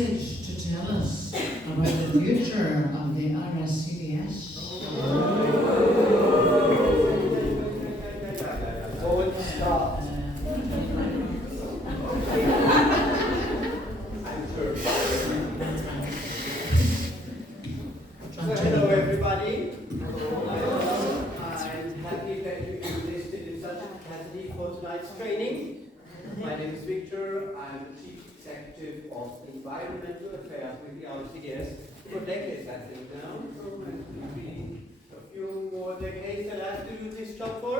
message to tell us about the future of the RSCDS. Don't start. So hello everybody. I'm happy that you enlisted in such capacity for tonight's training. My name is Viktor. I'm the Chief Executive of Environmental Affairs with the RSCDS for decades, I think now. So maybe a few more decades that I have to do this job for.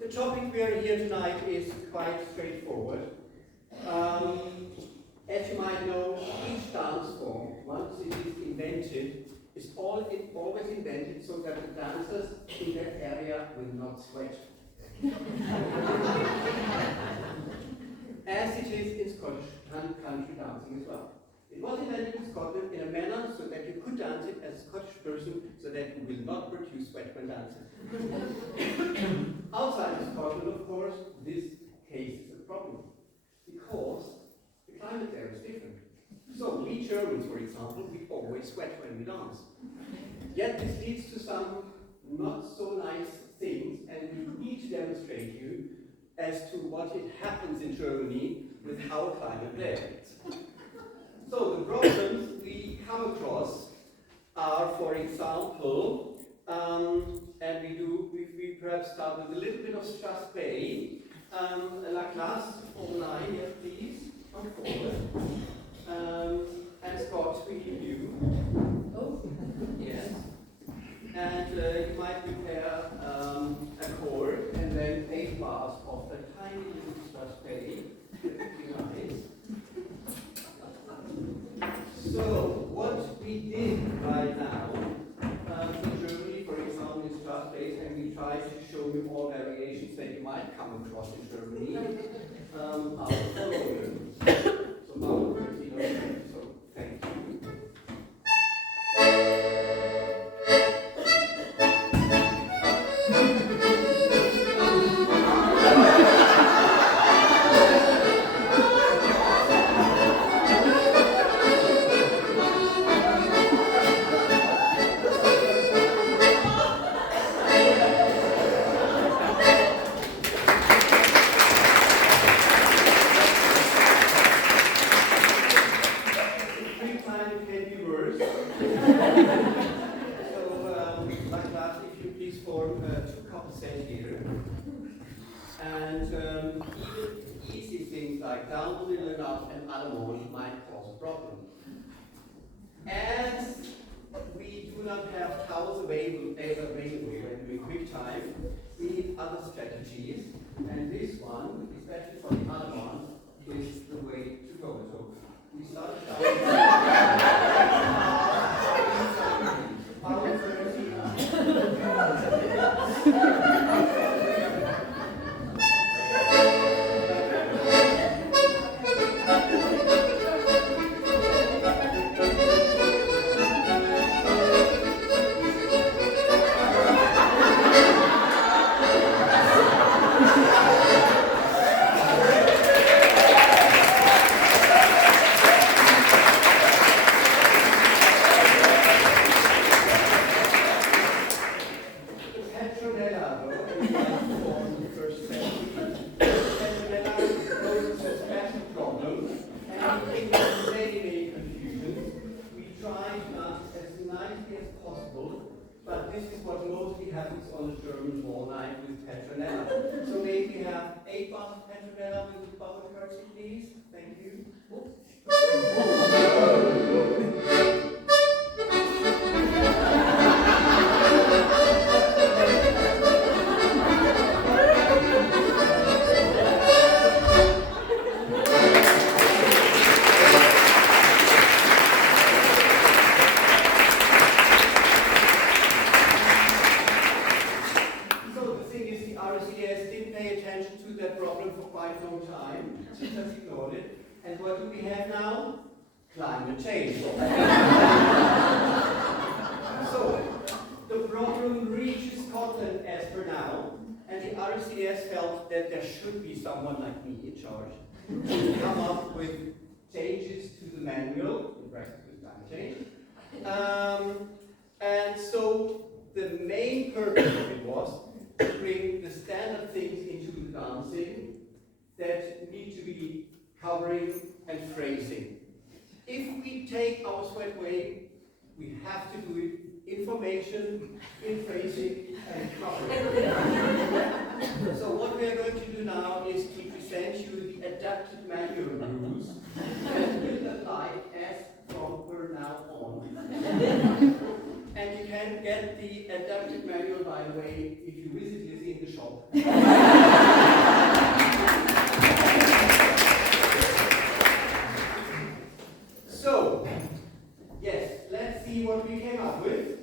The topic we are here tonight is quite straightforward. As you might know, each dance form, once it is invented, is always invented so that the dancers in that area will not sweat. As it is in Scottish country dancing as well. It was invented in Scotland in a manner so that you could dance it as a Scottish person so that you will not produce sweat when dancing. Outside of Scotland, of course, this case is a problem because the climate there is different. So we Germans, for example, we always sweat when we dance. Yet this leads to some not so nice things, and we need to demonstrate you as to what it happens in Germany with our climate there. So the problems we come across are, for example, and we perhaps start with a little bit of Strasbourg. La classe, online, yes please, come forward. And Scott, we need you. Oh, yes. And you might prepare a chord and then 8 bars of a tiny little Strasbourg. Nice. So, what we did right now in Germany, for example, in Strasbourg, and we try to show you all variations that you might come across in Germany, are the following. So, Paul, so thank you. As we do not have towels available when we quick time, we need other strategies, and this one, especially for the other one, is the way to go. So we start RSCDS felt that there should be someone like me in charge to come up with changes to the manual, in practice with climate change. And so the main purpose of it was to bring the standard things into the dancing that need to be covering and phrasing. If we take our sweat away, we have to do it information, in phrasing, and covering. So what we are going to do now is to present you the adapted manual rules that will apply as from now on. And you can get the adapted manual, by the way, if you visit Lizzie in the shop. So, yes, let's see what we came up with.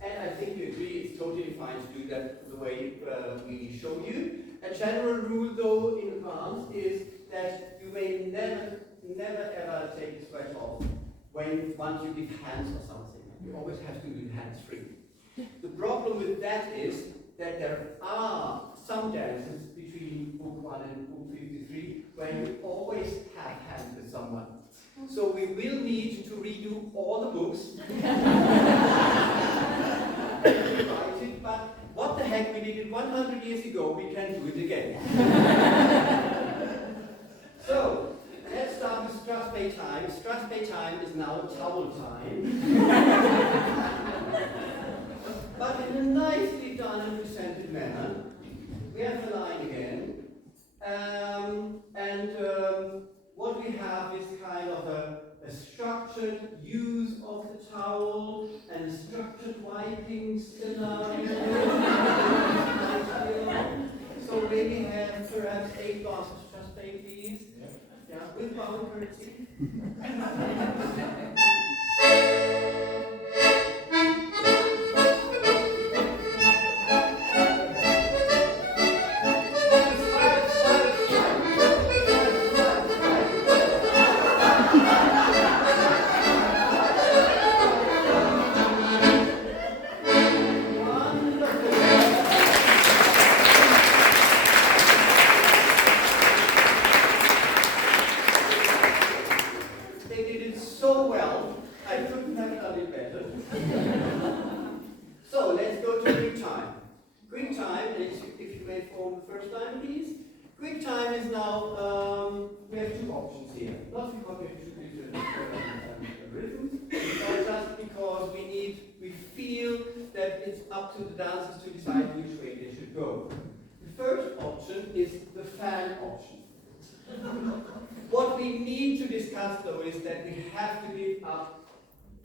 And I think you agree it's totally fine to do that the way we show you. A general rule, though, in advance is that you may never ever take the sweat off once you give hands or something. You always have to do hands free. The problem with that is that there are some dances between book 1 and book 53 where you always have hands with someone. So we will need to redo all the books. But what the heck, we did it 100 years ago, we can do it again. So, let's start with Strasbourg time. Strasbourg time is now towel time. But in a nicely done and presented manner. We have the line again. What we have is kind of a structured use of the towel and a structured wiping scenario. So maybe have perhaps 8 glasses of Strasbourg, please. Yeah, with bound currency. To the dancers to decide which way they should go. The first option is the fan option. What we need to discuss, though, is that we have to give up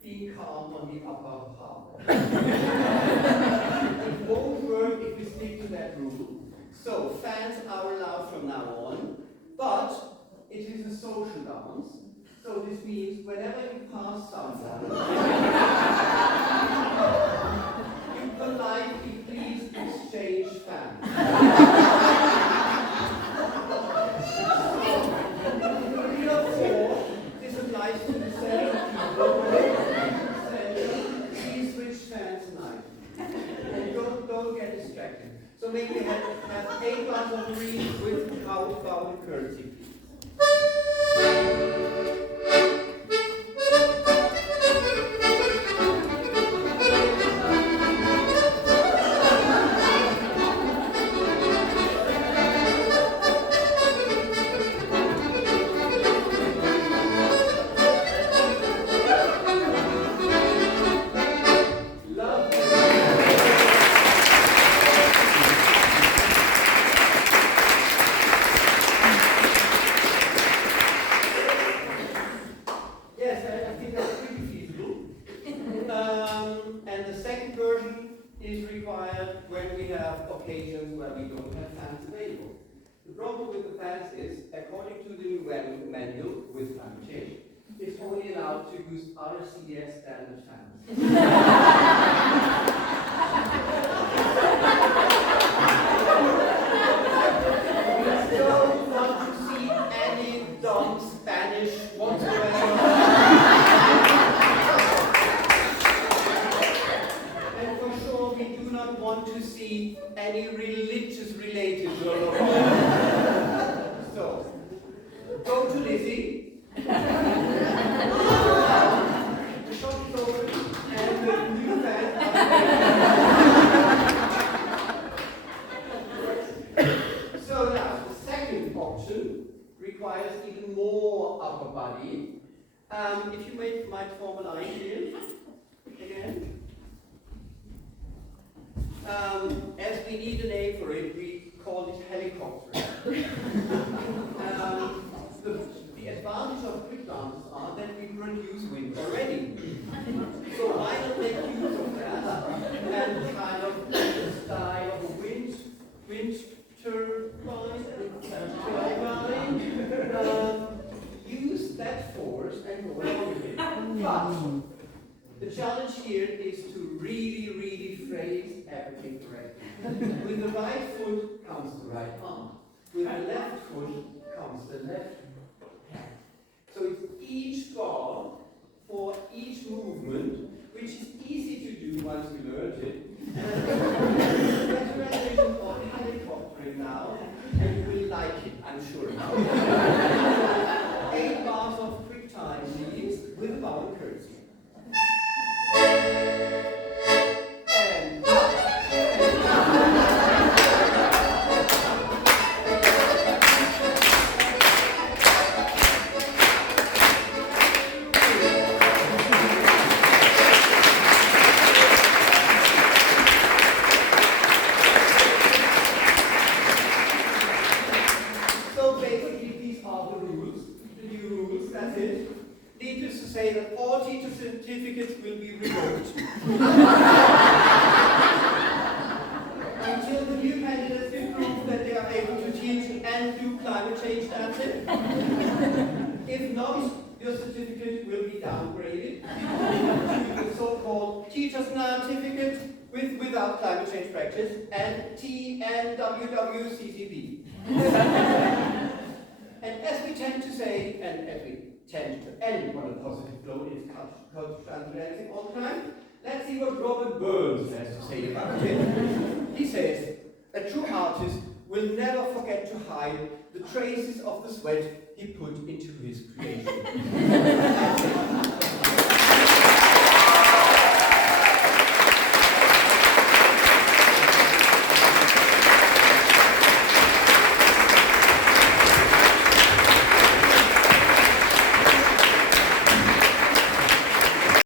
being calm on the upper half. It won't work if we stick to that rule. So fans are allowed from now on, but it is a social dance. So this means whenever you pass someone, politely please exchange fans. Rule of 4, this applies to the 7 people. Please switch fans tonight. And don't get distracted. So maybe have 8 glasses of green with bound currency. Occasions where we don't have fans available. The problem with the fans is, according to the new manual with climate change, it's only allowed to use RSCDS standard fans. We don't want to see any dumb Spanish whatsoever. And for sure, we do not want to see any religious related. So, go to Lizzie The shop is open and the new fans are So now, the second option requires even more upper body. If you might form a line here, again. As we need a name for it, we call it helicopter. The advantage of quick dances are that we produce wind already. So why not make use of that and kind of the style of a wind turbine, use that force and go along with it. But the challenge here is to really phrase everything correctly. With the right foot comes the right arm. With the left foot comes the left hand. So it's each bar for each movement, which is easy to do once we learned it. And of helicoptering now, and you will like it, I'm sure. 8 bars of quick time, please, with a bow and curtsy. So basically, these are the rules, the new rules, that's it. Needless to say that all teacher certificates will be revoked. Until the new candidates can prove that they are able to teach and do climate change dancing. If not, your certificate will be downgraded to the so-called teacher's certificate without climate change practice and TNWWCCB. And as we tend to say, and as we tend to end on a positive note, it's cultural dancing all the time. Let's see what Robert Burns has to say about it. He says, a true artist will never forget to hide the traces of the sweat he put into his creation.